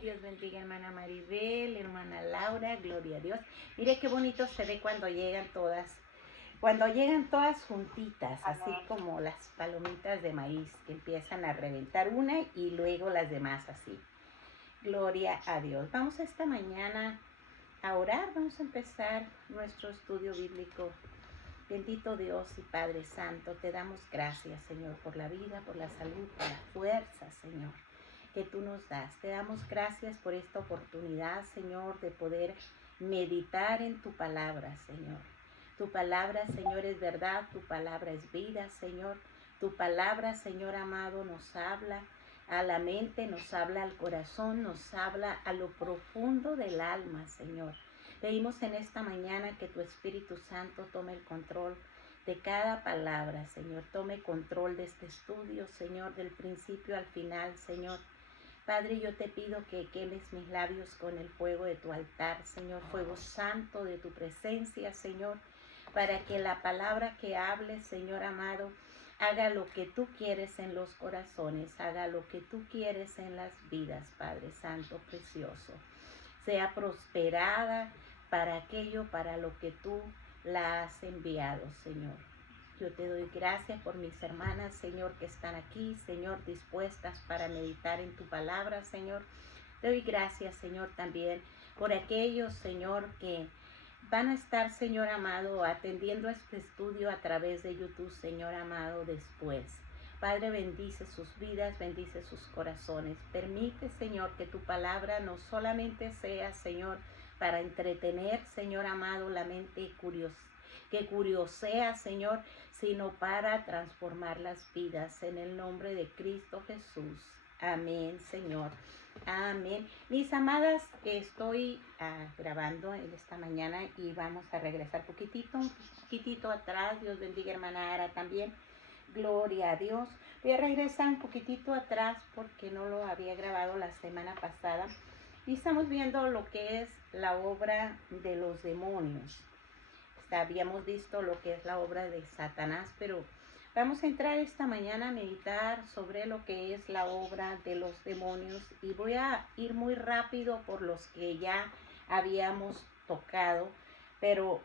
Dios bendiga hermana Maribel, hermana Laura, gloria a Dios. Mire qué bonito se ve cuando llegan todas juntitas, así como las palomitas de maíz que empiezan a reventar una y luego las demás así. Gloria a Dios. Vamos esta mañana a orar, vamos a empezar nuestro estudio bíblico. Bendito Dios y Padre Santo, te damos gracias, Señor, por la vida, por la salud, por la fuerza, Señor, que tú nos das. Te damos gracias por esta oportunidad, Señor, de poder meditar en tu palabra, Señor. Tu palabra, Señor, es verdad, tu palabra es vida, Señor. Tu palabra, Señor amado, nos habla a la mente, nos habla al corazón, nos habla a lo profundo del alma, Señor. Pedimos en esta mañana que tu Espíritu Santo tome el control de cada palabra, Señor. Tome control de este estudio, Señor, del principio al final, Señor. Padre, yo te pido que quemes mis labios con el fuego de tu altar, Señor, fuego santo de tu presencia, Señor, para que la palabra que hable, Señor amado, haga lo que tú quieres en los corazones, haga lo que tú quieres en las vidas, Padre Santo, precioso. Sea prosperada para aquello, para lo que tú la has enviado, Señor. Yo te doy gracias por mis hermanas, Señor, que están aquí, Señor, dispuestas para meditar en tu palabra, Señor. Te doy gracias, Señor, también por aquellos, Señor, que van a estar, Señor amado, atendiendo este estudio a través de YouTube, Señor amado, después. Padre, bendice sus vidas, bendice sus corazones. Permite, Señor, que tu palabra no solamente sea, Señor, para entretener, Señor amado, la mente que curiosea, Señor, sino para transformar las vidas en el nombre de Cristo Jesús. Amén, Señor. Amén. Mis amadas, estoy grabando en esta mañana y vamos a regresar un poquitito atrás. Dios bendiga hermana Ara también. Gloria a Dios. Voy a regresar un poquitito atrás porque no lo había grabado la semana pasada. Y estamos viendo lo que es la obra de los demonios. Habíamos visto lo que es la obra de Satanás, pero vamos a entrar esta mañana a meditar sobre lo que es la obra de los demonios. Y voy a ir muy rápido por los que ya habíamos tocado, pero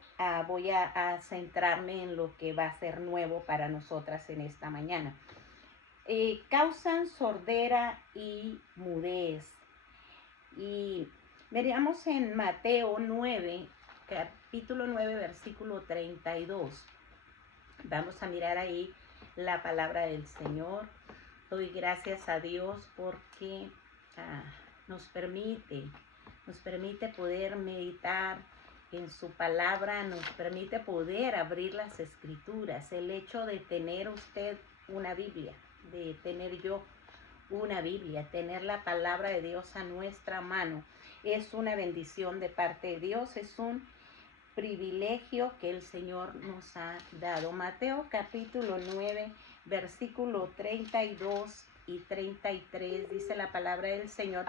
voy a centrarme en lo que va a ser nuevo para nosotras en esta mañana. Causan sordera y mudez. Y veamos en Mateo 9, capítulo 9, versículo 32. Vamos a mirar ahí la palabra del Señor. Doy gracias a Dios porque nos permite poder meditar en su palabra, nos permite poder abrir las escrituras. El hecho de tener usted una Biblia, de tener yo una Biblia, tener la palabra de Dios a nuestra mano, es una bendición de parte de Dios, es un privilegio que el Señor nos ha dado. Mateo capítulo 9, versículo 32 y 33, dice la palabra del Señor.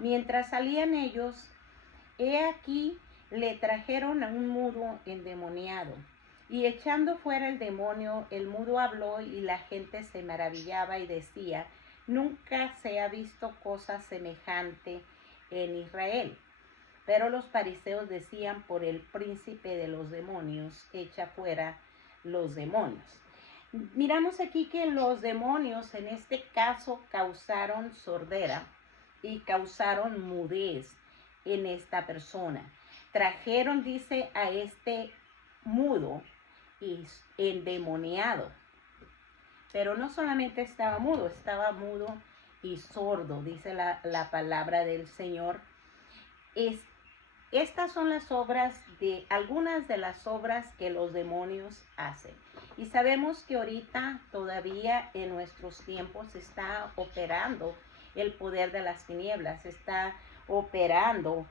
Mientras salían ellos, he aquí le trajeron a un mudo endemoniado, y echando fuera el demonio, el mudo habló y la gente se maravillaba y decía: nunca se ha visto cosa semejante en Israel. Pero los fariseos decían: por el príncipe de los demonios, echa fuera los demonios. Miramos aquí que los demonios en este caso causaron sordera y causaron mudez en esta persona. Trajeron, dice, a este mudo y endemoniado. Pero no solamente estaba mudo y sordo, dice la palabra del Señor. Estas son las obras algunas de las obras que los demonios hacen. Y sabemos que ahorita todavía en nuestros tiempos está operando el poder de las tinieblas, está operando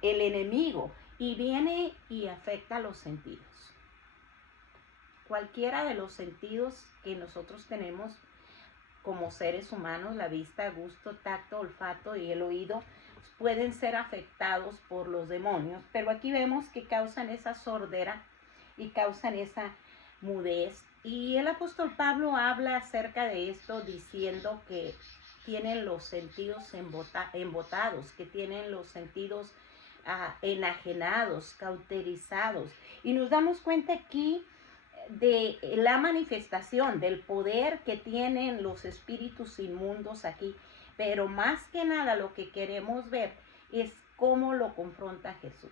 el enemigo y viene y afecta los sentidos. Cualquiera de los sentidos que nosotros tenemos como seres humanos, la vista, gusto, tacto, olfato y el oído, pueden ser afectados por los demonios, pero aquí vemos que causan esa sordera y causan esa mudez. Y el apóstol Pablo habla acerca de esto diciendo que tienen los sentidos embotados, que tienen los sentidos enajenados, cauterizados. Y nos damos cuenta aquí de la manifestación del poder que tienen los espíritus inmundos aquí. Pero más que nada lo que queremos ver es cómo lo confronta Jesús.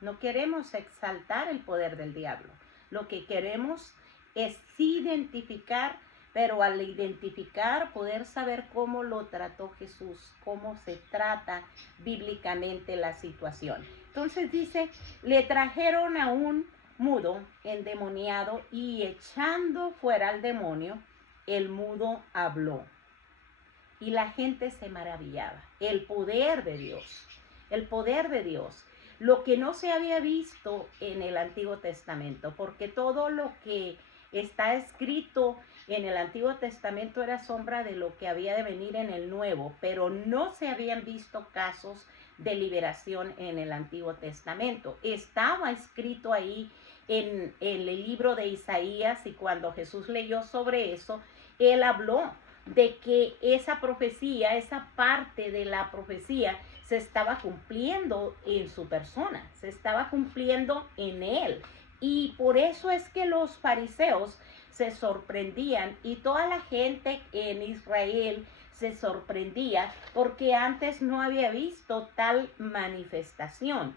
No queremos exaltar el poder del diablo. Lo que queremos es identificar, pero al identificar poder saber cómo lo trató Jesús, cómo se trata bíblicamente la situación. Entonces dice, le trajeron a un mudo endemoniado y echando fuera al demonio, el mudo habló. Y la gente se maravillaba. El poder de Dios, el poder de Dios. Lo que no se había visto en el Antiguo Testamento, porque todo lo que está escrito en el Antiguo Testamento era sombra de lo que había de venir en el Nuevo, pero no se habían visto casos de liberación en el Antiguo Testamento. Estaba escrito ahí en el libro de Isaías, y cuando Jesús leyó sobre eso, él habló de que esa profecía, esa parte de la profecía se estaba cumpliendo en su persona, se estaba cumpliendo en él. Y por eso es que los fariseos se sorprendían y toda la gente en Israel se sorprendía porque antes no había visto tal manifestación.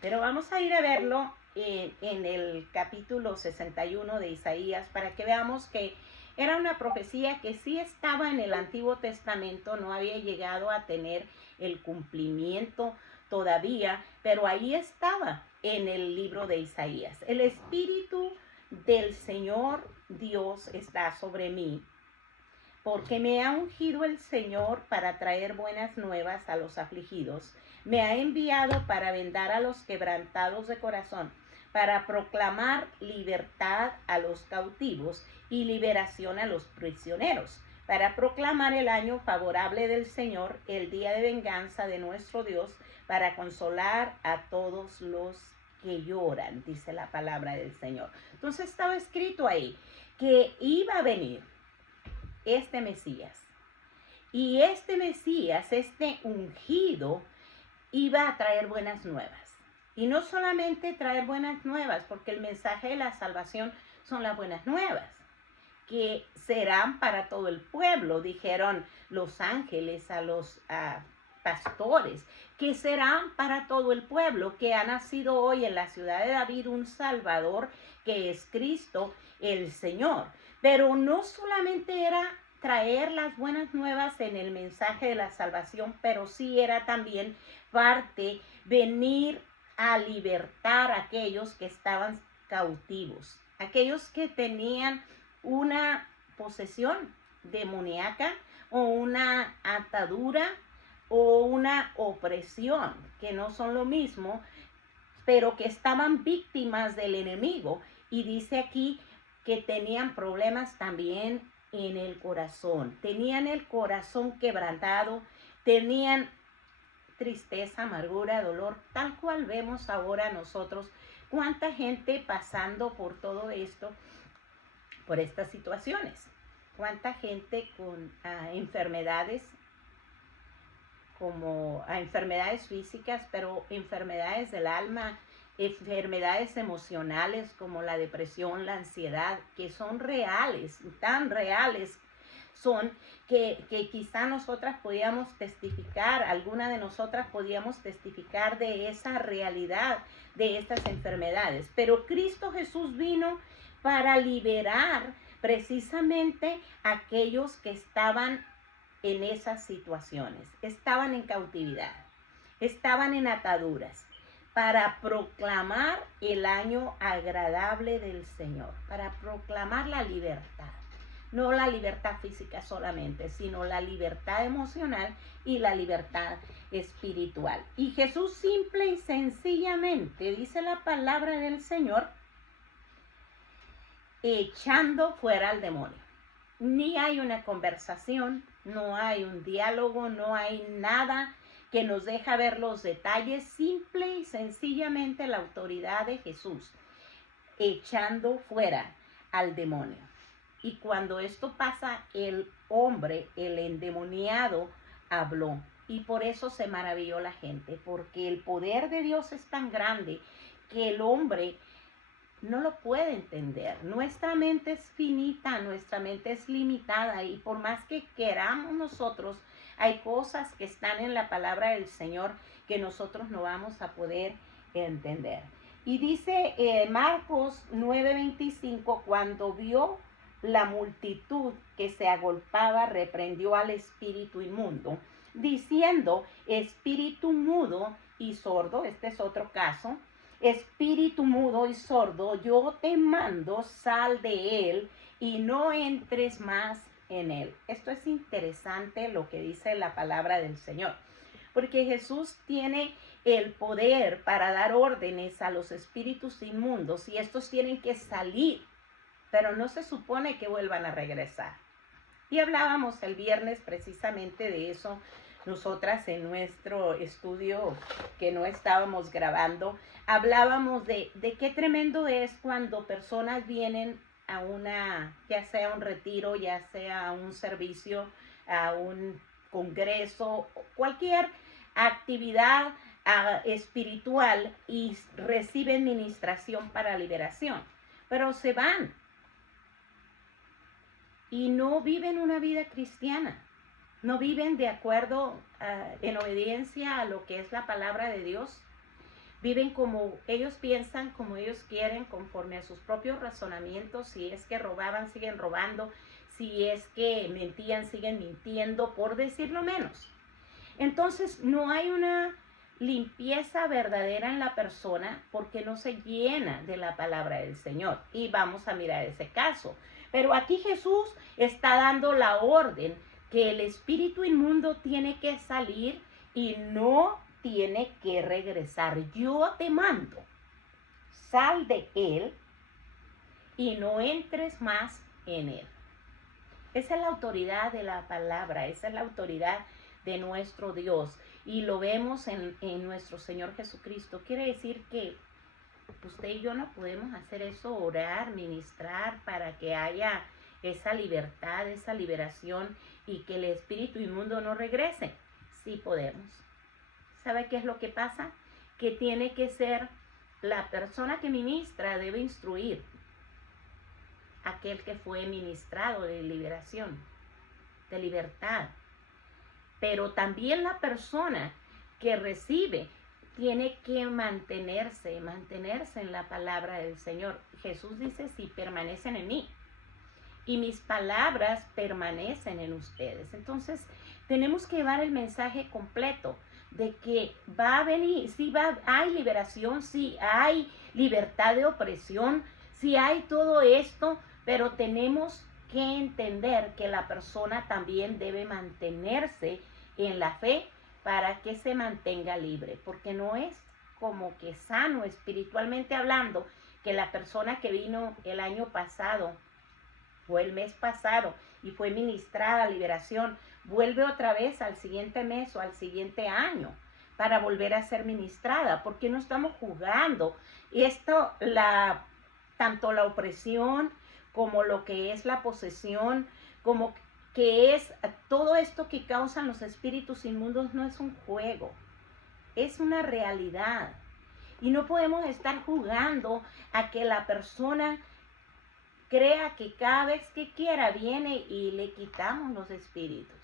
Pero vamos a ir a verlo en el capítulo 61 de Isaías para que veamos que era una profecía que sí estaba en el Antiguo Testamento, no había llegado a tener el cumplimiento todavía, pero ahí estaba en el libro de Isaías. El Espíritu del Señor Dios está sobre mí, porque me ha ungido el Señor para traer buenas nuevas a los afligidos. Me ha enviado para vendar a los quebrantados de corazón, para proclamar libertad a los cautivos y liberación a los prisioneros, para proclamar el año favorable del Señor, el día de venganza de nuestro Dios, para consolar a todos los que lloran, dice la palabra del Señor. Entonces estaba escrito ahí que iba a venir este Mesías. Y este Mesías, este ungido, iba a traer buenas nuevas. Y no solamente traer buenas nuevas, porque el mensaje de la salvación son las buenas nuevas, que serán para todo el pueblo, dijeron los ángeles a los pastores, que serán para todo el pueblo, que ha nacido hoy en la ciudad de David un Salvador, que es Cristo el Señor. Pero no solamente era traer las buenas nuevas en el mensaje de la salvación, pero sí era también parte venir a libertar a aquellos que estaban cautivos, aquellos que tenían una posesión demoníaca o una atadura o una opresión, que no son lo mismo, pero que estaban víctimas del enemigo. Y dice aquí que tenían problemas también en el corazón, tenían el corazón quebrantado, tenían tristeza, amargura, dolor, tal cual vemos ahora nosotros, cuánta gente pasando por todo esto, por estas situaciones, cuánta gente con enfermedades, como enfermedades físicas, pero enfermedades del alma, enfermedades emocionales como la depresión, la ansiedad, que son reales, tan reales son que quizá nosotras podíamos testificar, alguna de nosotras podíamos testificar de esa realidad de estas enfermedades. Pero Cristo Jesús vino para liberar precisamente a aquellos que estaban en esas situaciones, estaban en cautividad, estaban en ataduras, para proclamar el año agradable del Señor, para proclamar la libertad. No la libertad física solamente, sino la libertad emocional y la libertad espiritual. Y Jesús simple y sencillamente, dice la palabra del Señor, echando fuera al demonio. Ni hay una conversación, no hay un diálogo, no hay nada que nos deja ver los detalles, simple y sencillamente la autoridad de Jesús, echando fuera al demonio. Y cuando esto pasa, el hombre, el endemoniado, habló. Y por eso se maravilló la gente, porque el poder de Dios es tan grande que el hombre no lo puede entender. Nuestra mente es finita, nuestra mente es limitada, y por más que queramos nosotros, hay cosas que están en la palabra del Señor que nosotros no vamos a poder entender. Y dice Marcos 9:25, cuando vio la multitud que se agolpaba, reprendió al espíritu inmundo, diciendo: espíritu mudo y sordo, este es otro caso, espíritu mudo y sordo, yo te mando, sal de él y no entres más en él. Esto es interesante lo que dice la palabra del Señor, porque Jesús tiene el poder para dar órdenes a los espíritus inmundos y estos tienen que salir, pero no se supone que vuelvan a regresar. Y hablábamos el viernes precisamente de eso, nosotras en nuestro estudio que no estábamos grabando, hablábamos de qué tremendo es cuando personas vienen a una, ya sea un retiro, ya sea a un servicio, a un congreso, cualquier actividad espiritual, y reciben ministración para liberación, pero se van y no viven una vida cristiana, no viven de acuerdo en obediencia a lo que es la palabra de Dios. Viven como ellos piensan, como ellos quieren, conforme a sus propios razonamientos. Si es que robaban, siguen robando. Si es que mentían, siguen mintiendo, por decirlo menos. Entonces no hay una limpieza verdadera en la persona porque no se llena de la palabra del Señor. Y vamos a mirar ese caso. Pero aquí Jesús está dando la orden que el espíritu inmundo tiene que salir y no tiene que regresar. Yo te mando, sal de él y no entres más en él. Esa es la autoridad de la palabra, esa es la autoridad de nuestro Dios. Y lo vemos en nuestro Señor Jesucristo. Quiere decir que usted y yo no podemos hacer eso, orar, ministrar para que haya esa libertad, esa liberación y que el espíritu inmundo no regrese. Sí podemos. ¿Sabe qué es lo que pasa? Que tiene que ser la persona que ministra, debe instruir a aquel que fue ministrado de liberación, de libertad. Pero también la persona que recibe tiene que mantenerse en la palabra del Señor. Jesús dice: si permanecen en mí y mis palabras permanecen en ustedes. Entonces tenemos que llevar el mensaje completo de que va a venir, sí hay liberación, sí hay libertad de opresión, sí hay todo esto, pero tenemos que entender que la persona también debe mantenerse en la fe para que se mantenga libre, porque no es como que sano espiritualmente hablando que la persona que vino el año pasado o el mes pasado y fue ministrada tanto vuelve otra vez al siguiente mes o al siguiente año para volver a ser ministrada, porque no estamos jugando. Esto, tanto la opresión como lo que es la posesión, como que es todo esto que causan los espíritus inmundos, no es un juego, es una realidad. Y no podemos estar jugando a que la persona crea que cada vez que quiera viene y le quitamos los espíritus.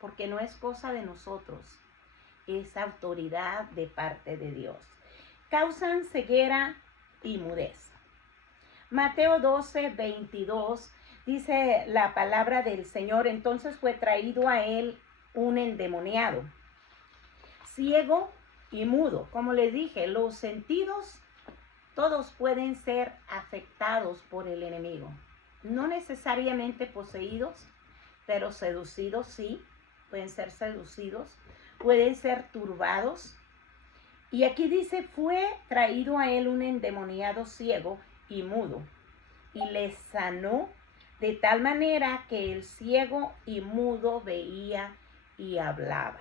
Porque no es cosa de nosotros, es autoridad de parte de Dios. Causan ceguera y mudez. Mateo 12:22 dice la palabra del Señor: entonces fue traído a él un endemoniado, ciego y mudo. Como les dije, los sentidos todos pueden ser afectados por el enemigo. No necesariamente poseídos, pero seducidos sí, pueden ser seducidos, pueden ser turbados. Y aquí dice: fue traído a él un endemoniado ciego y mudo, y le sanó de tal manera que el ciego y mudo veía y hablaba.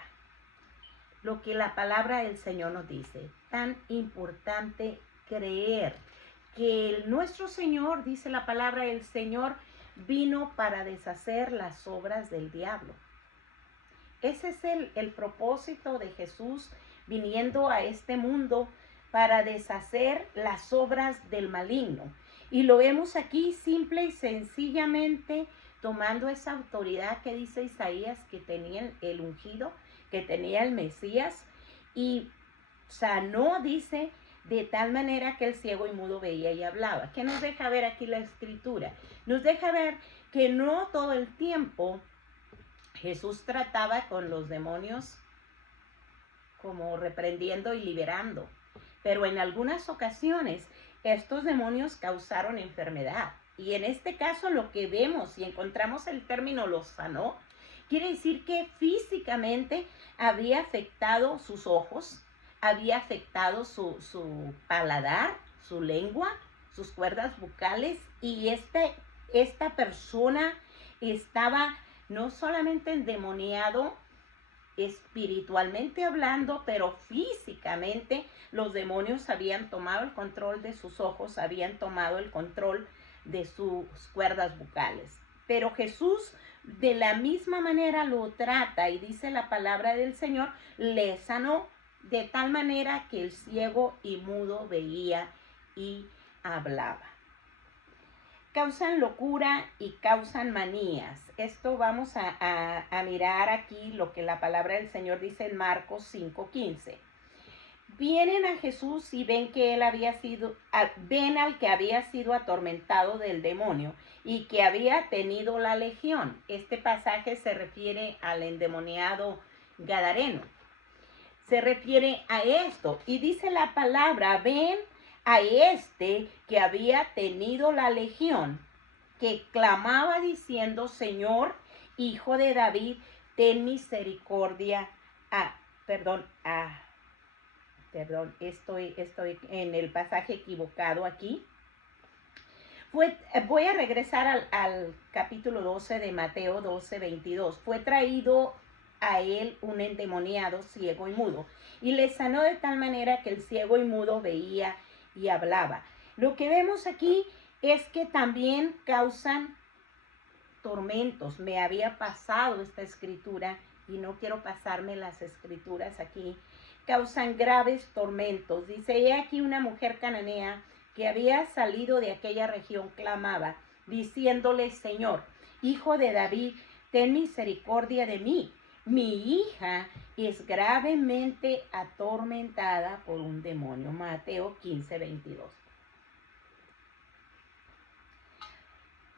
Lo que la palabra del Señor nos dice, tan importante creer que nuestro Señor, dice la palabra, el Señor vino para deshacer las obras del diablo. Ese es el propósito de Jesús viniendo a este mundo, para deshacer las obras del maligno. Y lo vemos aquí simple y sencillamente tomando esa autoridad que dice Isaías que tenía el ungido, que tenía el Mesías, y sanó, dice, de tal manera que el ciego y mudo veía y hablaba. ¿Qué nos deja ver aquí la Escritura? Nos deja ver que no todo el tiempo Jesús trataba con los demonios como reprendiendo y liberando, pero en algunas ocasiones estos demonios causaron enfermedad. Y en este caso lo que vemos y encontramos el término los sanó, quiere decir que físicamente había afectado sus ojos, había afectado su paladar, su lengua, sus cuerdas bucales, y esta persona estaba no solamente endemoniado espiritualmente hablando, pero físicamente los demonios habían tomado el control de sus ojos, habían tomado el control de sus cuerdas bucales. Pero Jesús de la misma manera lo trata, y dice la palabra del Señor, le sanó de tal manera que el ciego y mudo veía y hablaba. Causan locura y causan manías. Esto vamos a mirar aquí lo que la palabra del Señor dice en Marcos 5:15. Vienen a Jesús y ven que ven al que había sido atormentado del demonio y que había tenido la legión. Este pasaje se refiere al endemoniado gadareno. Se refiere a esto, y dice la palabra, ven a este que había tenido la legión, que clamaba diciendo, Señor, Hijo de David, ten misericordia. Estoy en el pasaje equivocado aquí. Voy a regresar al capítulo 12 de Mateo 12:22. Fue traído a él un endemoniado ciego y mudo, y le sanó de tal manera que el ciego y mudo veía y hablaba. Lo que vemos aquí es que también causan tormentos. Me había pasado esta escritura y no quiero pasarme las escrituras aquí. Causan graves tormentos. Dice, he aquí una mujer cananea que había salido de aquella región clamaba, diciéndole, Señor, Hijo de David, ten misericordia de mí. Mi hija es gravemente atormentada por un demonio. Mateo 15:22.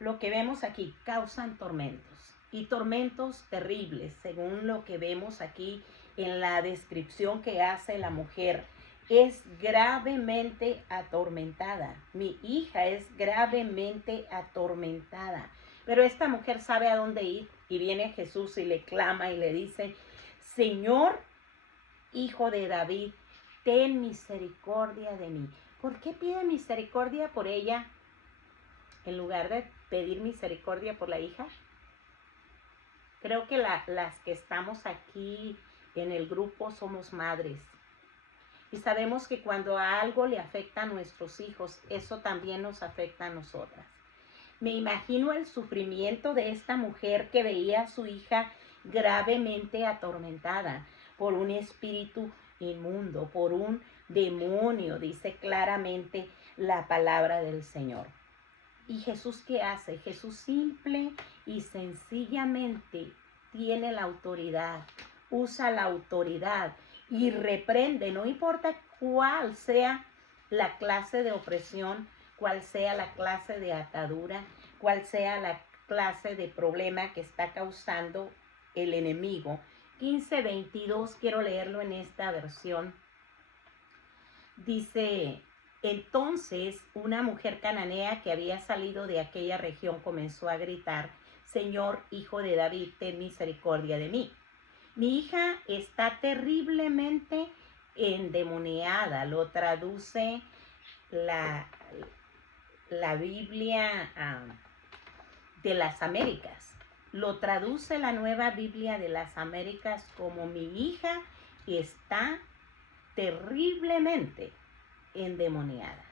Lo que vemos aquí, causan tormentos, y tormentos terribles, según lo que vemos aquí en la descripción que hace la mujer. Es gravemente atormentada. Mi hija es gravemente atormentada. Pero esta mujer sabe a dónde ir, y viene Jesús y le clama y le dice, Señor, Hijo de David, ten misericordia de mí. ¿Por qué pide misericordia por ella en lugar de pedir misericordia por la hija? Creo que las que estamos aquí en el grupo somos madres. Y sabemos que cuando a algo le afecta a nuestros hijos, eso también nos afecta a nosotras. Me imagino el sufrimiento de esta mujer que veía a su hija gravemente atormentada por un espíritu inmundo, por un demonio, dice claramente la palabra del Señor. ¿Y Jesús qué hace? Jesús simple y sencillamente tiene la autoridad, usa la autoridad y reprende, no importa cuál sea la clase de opresión, cuál sea la clase de atadura, cuál sea la clase de problema que está causando el enemigo. 15:22, quiero leerlo en esta versión. Dice, entonces una mujer cananea que había salido de aquella región comenzó a gritar, Señor, Hijo de David, ten misericordia de mí. Mi hija está terriblemente endemoniada. Lo traduce la Biblia de las Américas. Lo traduce la Nueva Biblia de las Américas como mi hija está terriblemente endemoniada.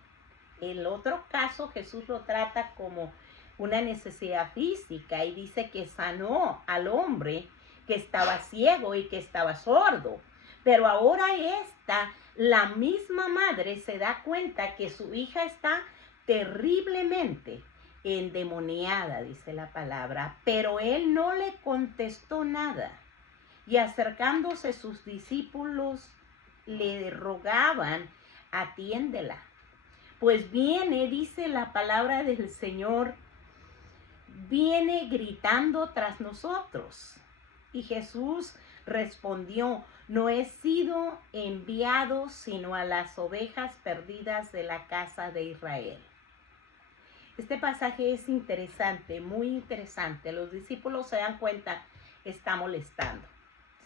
el otro caso Jesús lo trata como una necesidad física y dice que sanó al hombre que estaba ciego y que estaba sordo. Pero ahora la misma madre se da cuenta que su hija está terriblemente endemoniada, dice la palabra, pero él no le contestó nada. Y acercándose sus discípulos le rogaban, atiéndela. Pues viene, dice la palabra del Señor, viene gritando tras nosotros. Y Jesús respondió, no he sido enviado sino a las ovejas perdidas de la casa de Israel. Este pasaje es interesante, muy interesante. Los discípulos se dan cuenta, está molestando.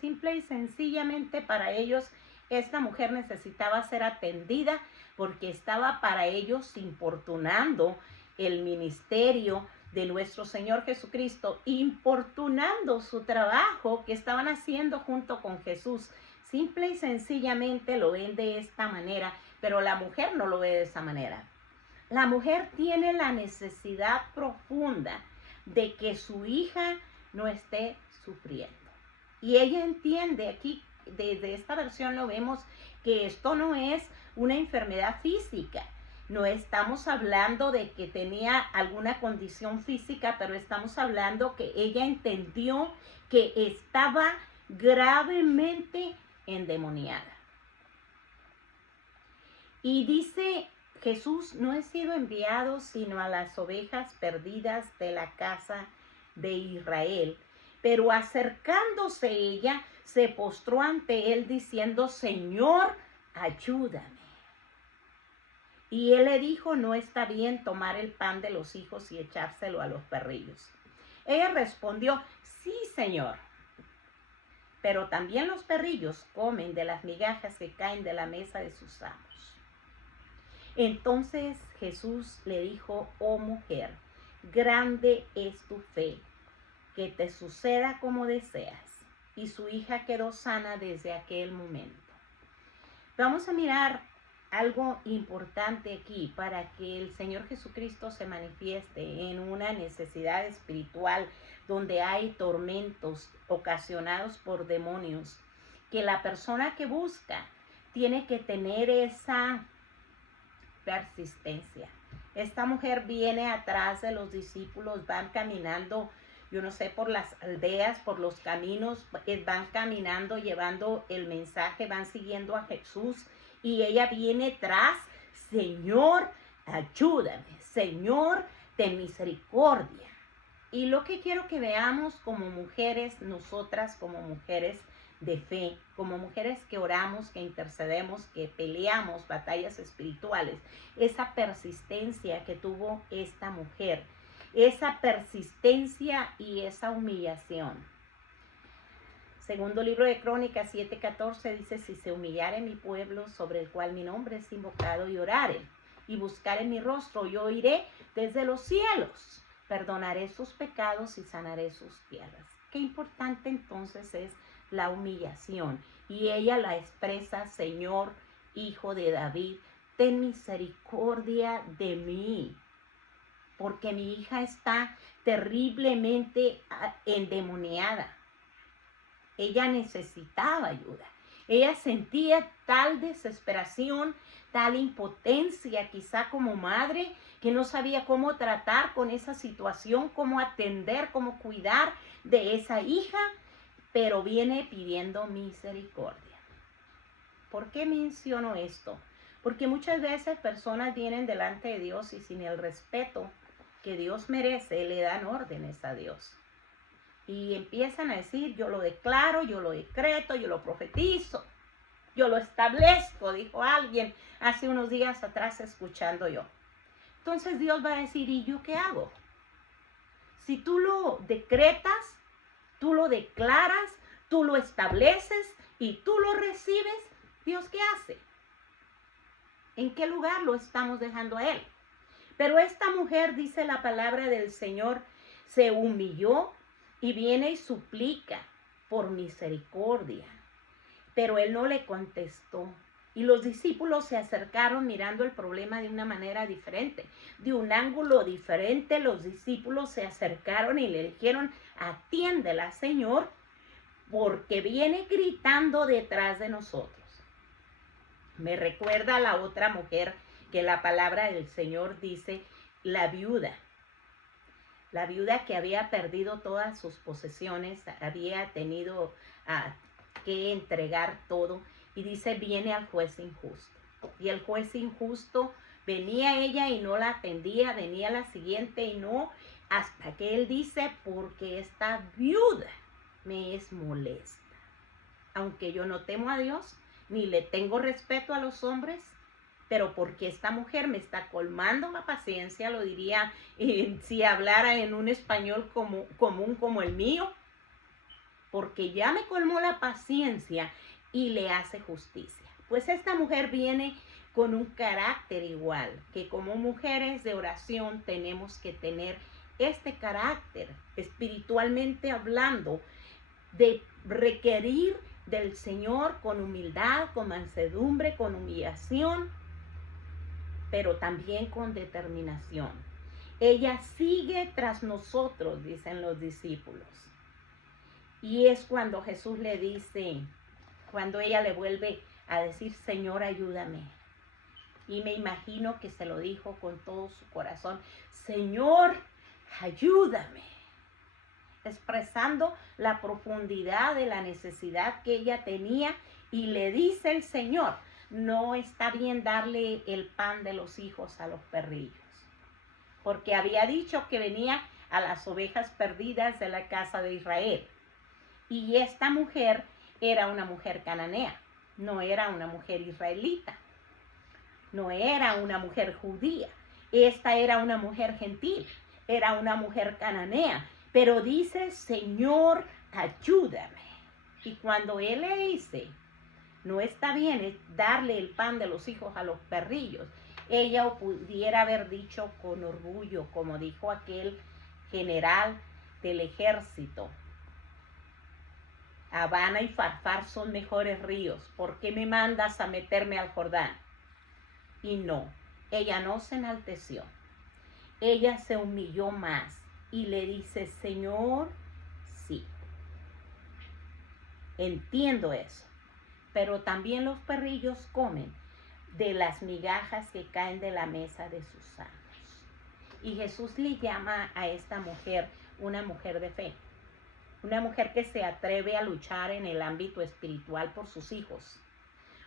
Simple y sencillamente para ellos, esta mujer necesitaba ser atendida porque estaba para ellos importunando el ministerio de nuestro Señor Jesucristo, importunando su trabajo que estaban haciendo junto con Jesús. Simple y sencillamente lo ven de esta manera, pero la mujer no lo ve de esa manera. La mujer tiene la necesidad profunda de que su hija no esté sufriendo. Y ella entiende, aquí desde esta versión lo vemos, que esto no es una enfermedad física. No estamos hablando de que tenía alguna condición física, pero estamos hablando que ella entendió que estaba gravemente endemoniada. Y dice Jesús, no he sido enviado sino a las ovejas perdidas de la casa de Israel. Pero acercándose ella, se postró ante él diciendo, Señor, ayúdame. Y él le dijo, no está bien tomar el pan de los hijos y echárselo a los perrillos. Ella respondió, sí, Señor. Pero también los perrillos comen de las migajas que caen de la mesa de sus amos. Entonces Jesús le dijo, oh mujer, grande es tu fe, que te suceda como deseas. Y su hija quedó sana desde aquel momento. Vamos a mirar algo importante aquí para que el Señor Jesucristo se manifieste en una necesidad espiritual donde hay tormentos ocasionados por demonios, que la persona que busca tiene que tener esa persistencia. Esta mujer viene atrás de los discípulos, van caminando, yo no sé, por las aldeas, por los caminos, van caminando, llevando el mensaje, van siguiendo a Jesús. Y ella viene tras, Señor, ayúdame, Señor, ten misericordia. Y lo que quiero que veamos como mujeres, nosotras como mujeres de fe, como mujeres que oramos, que intercedemos, que peleamos batallas espirituales, esa persistencia que tuvo esta mujer, esa persistencia y esa humillación. Segundo libro de Crónicas 7:14 dice, si se humillare mi pueblo sobre el cual mi nombre es invocado y orare y buscare mi rostro, yo iré desde los cielos, perdonaré sus pecados y sanaré sus tierras. Qué importante entonces es la humillación. Y ella la expresa, Señor, Hijo de David, ten misericordia de mí, porque mi hija está terriblemente endemoniada. Ella necesitaba ayuda. Ella sentía tal desesperación, tal impotencia, quizá como madre, que no sabía cómo tratar con esa situación, cómo atender, cómo cuidar de esa hija, pero viene pidiendo misericordia. ¿Por qué menciono esto? Porque muchas veces personas vienen delante de Dios y sin el respeto que Dios merece, le dan órdenes a Dios. Y empiezan a decir, yo lo declaro, yo lo decreto, yo lo profetizo, yo lo establezco, dijo alguien hace unos días atrás escuchando yo. Entonces Dios va a decir, ¿y yo qué hago? Si tú lo decretas, tú lo declaras, tú lo estableces y tú lo recibes, ¿Dios qué hace? ¿En qué lugar lo estamos dejando a Él? Pero esta mujer, dice la palabra del Señor, se humilló y viene y suplica por misericordia. Pero Él no le contestó. Y los discípulos se acercaron mirando el problema de una manera diferente, de un ángulo diferente. Los discípulos se acercaron y le dijeron, atiéndela, Señor, porque viene gritando detrás de nosotros. Me recuerda a la otra mujer que la palabra del Señor dice, la viuda que había perdido todas sus posesiones, había tenido que entregar todo. Y dice, viene al juez injusto. Y el juez injusto venía ella y no la atendía, venía la siguiente y no, hasta que él dice, porque esta viuda me es molesta. Aunque yo no temo a Dios, ni le tengo respeto a los hombres, pero porque esta mujer me está colmando la paciencia, lo diría si hablara en un español común como el mío, porque ya me colmó la paciencia y le hace justicia. Pues esta mujer viene con un carácter igual, que como mujeres de oración tenemos que tener este carácter, espiritualmente hablando, de requerir del Señor con humildad, con mansedumbre, con humillación, pero también con determinación. Ella sigue tras nosotros, dicen los discípulos. Y es cuando Jesús le dice, cuando ella le vuelve a decir, Señor, ayúdame. Y me imagino que se lo dijo con todo su corazón, Señor, ayúdame. Expresando la profundidad de la necesidad que ella tenía, y le dice el Señor, no está bien darle el pan de los hijos a los perrillos, porque había dicho que venía a las ovejas perdidas de la casa de Israel. Y esta mujer era una mujer cananea, no era una mujer israelita, no era una mujer judía. Esta era una mujer gentil, era una mujer cananea, pero dice, Señor, ayúdame. Y cuando él le dice, no está bien darle el pan de los hijos a los perrillos, ella pudiera haber dicho con orgullo, como dijo aquel general del ejército, Habana y Farfar son mejores ríos, ¿por qué me mandas a meterme al Jordán? Y no, ella no se enalteció, ella se humilló más y le dice, Señor, sí, entiendo eso, pero también los perrillos comen de las migajas que caen de la mesa de sus amos. Y Jesús le llama a esta mujer una mujer de fe, una mujer que se atreve a luchar en el ámbito espiritual por sus hijos,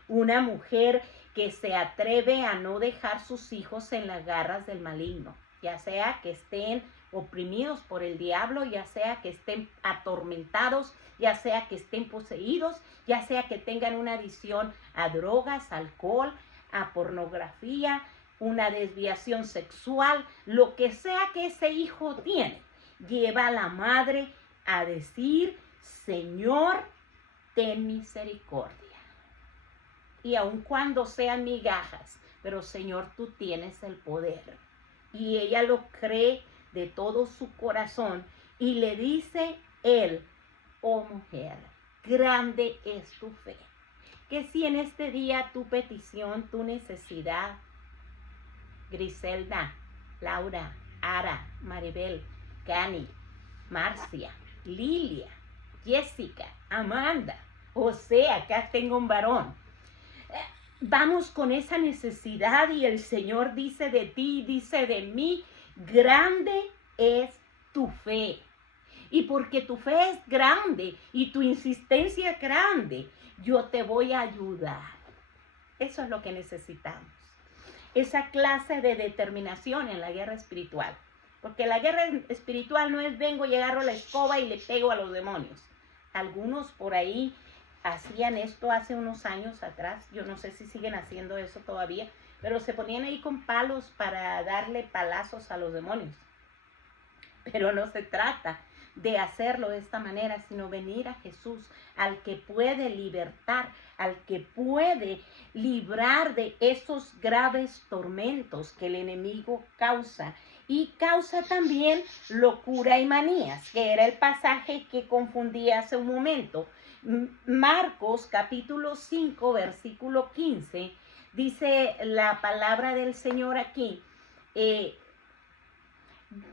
una mujer que se atreve a no dejar sus hijos en las garras del maligno, ya sea que estén oprimidos por el diablo, ya sea que estén atormentados, ya sea que estén poseídos, ya sea que tengan una adicción a drogas, alcohol, a pornografía, una desviación sexual, lo que sea que ese hijo tiene, lleva a la madre a decir, Señor, ten misericordia. Y aun cuando sean migajas, pero Señor, tú tienes el poder. Y ella lo cree de todo su corazón y le dice él, oh mujer, grande es tu fe. Que si en este día tu petición, tu necesidad, Griselda, Laura, Ara, Maribel, Cani, Marcia, Lilia, Jessica, Amanda, José, acá tengo un varón. Vamos con esa necesidad y el Señor dice de ti, dice de mí, grande es tu fe. Y porque tu fe es grande y tu insistencia es grande, yo te voy a ayudar. Eso es lo que necesitamos. Esa clase de determinación en la guerra espiritual. Porque la guerra espiritual no es vengo y agarro la escoba y le pego a los demonios. Algunos por ahí hacían esto hace unos años atrás. Yo no sé si siguen haciendo eso todavía. Pero se ponían ahí con palos para darle palazos a los demonios. Pero no se trata de hacerlo de esta manera, sino venir a Jesús, al que puede libertar, al que puede librar de esos graves tormentos que el enemigo causa. Y causa también locura y manías, que era el pasaje que confundí hace un momento. Marcos capítulo 5, versículo 15, dice la palabra del Señor aquí.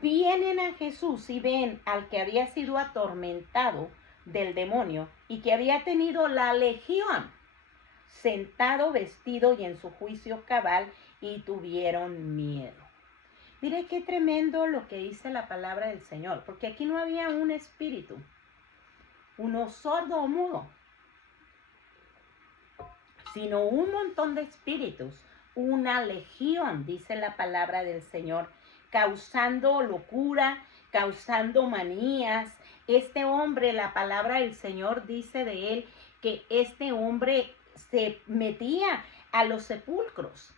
Vienen a Jesús y ven al que había sido atormentado del demonio y que había tenido la legión, sentado, vestido y en su juicio cabal, y tuvieron miedo. Mire qué tremendo lo que dice la palabra del Señor, porque aquí no había un espíritu, uno sordo o mudo, sino un montón de espíritus, una legión, dice la palabra del Señor, causando locura, causando manías. Este hombre, la palabra del Señor dice de él que este hombre se metía a los sepulcros.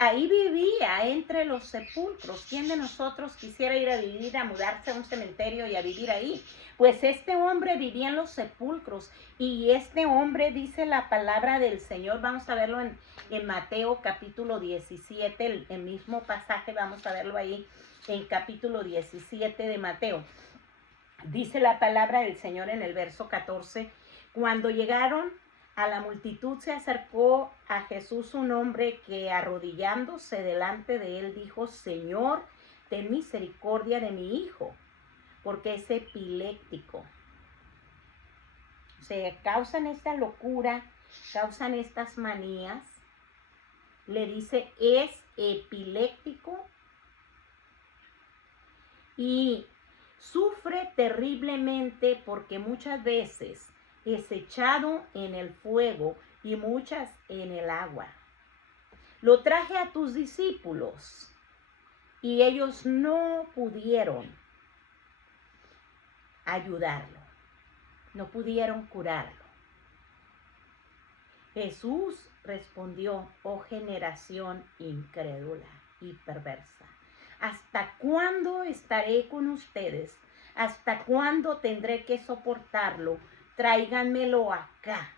Ahí vivía entre los sepulcros. ¿Quién de nosotros quisiera ir a vivir, a mudarse a un cementerio y a vivir ahí? Pues este hombre vivía en los sepulcros, y este hombre, dice la palabra del Señor, vamos a verlo en Mateo capítulo 17, el mismo pasaje, vamos a verlo ahí en capítulo 17 de Mateo. Dice la palabra del Señor en el verso 14, cuando llegaron a la multitud se acercó a Jesús un hombre que, arrodillándose delante de él, dijo: Señor, ten misericordia de mi hijo, porque es epiléptico. O sea, causan esta locura, causan estas manías. Le dice, es epiléptico y sufre terriblemente porque muchas veces es echado en el fuego y muchas en el agua. Lo traje a tus discípulos y ellos no pudieron ayudarlo, no pudieron curarlo. Jesús respondió: oh generación incrédula y perversa, ¿hasta cuándo estaré con ustedes? ¿Hasta cuándo tendré que soportarlo? Tráiganmelo acá.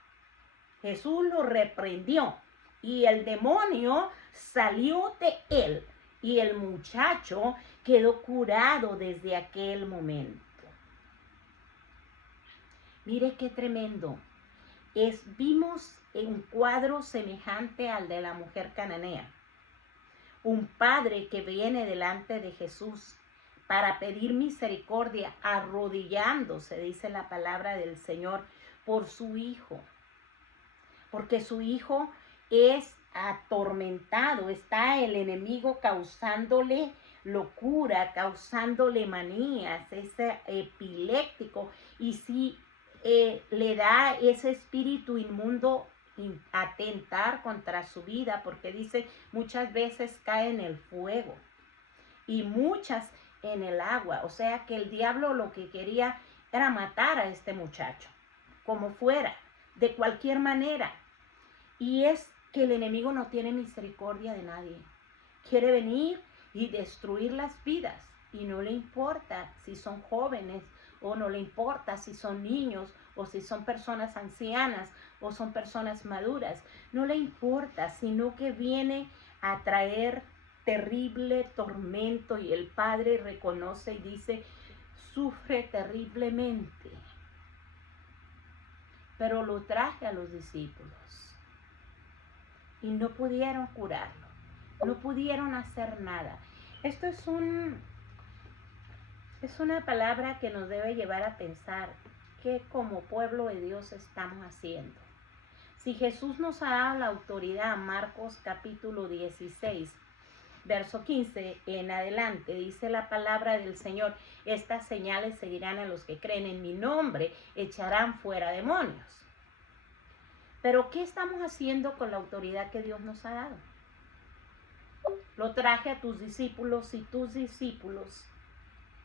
Jesús lo reprendió y el demonio salió de él y el muchacho quedó curado desde aquel momento. Mire qué tremendo. Vimos un cuadro semejante al de la mujer cananea. Un padre que viene delante de Jesús para pedir misericordia, arrodillándose, dice la palabra del Señor, por su hijo. Porque su hijo es atormentado, está el enemigo causándole locura, causándole manías, es epiléptico, y si le da ese espíritu inmundo atentar contra su vida, porque dice muchas veces cae en el fuego y muchas en el agua. O sea que el diablo lo que quería era matar a este muchacho, como fuera, de cualquier manera. Y es que el enemigo no tiene misericordia de nadie. Quiere venir y destruir las vidas, y no le importa si son jóvenes, o no le importa si son niños, o si son personas ancianas, o son personas maduras. No le importa, sino que viene a traer terrible tormento, y el Padre reconoce y dice: sufre terriblemente. Pero lo traje a los discípulos y no pudieron curarlo, no pudieron hacer nada. Esto es una palabra que nos debe llevar a pensar qué como pueblo de Dios estamos haciendo. Si Jesús nos ha dado la autoridad, Marcos capítulo 16, verso 15 en adelante, dice la palabra del Señor: estas señales seguirán a los que creen en mi nombre, echarán fuera demonios. Pero ¿qué estamos haciendo con la autoridad que Dios nos ha dado? Lo traje a tus discípulos y tus discípulos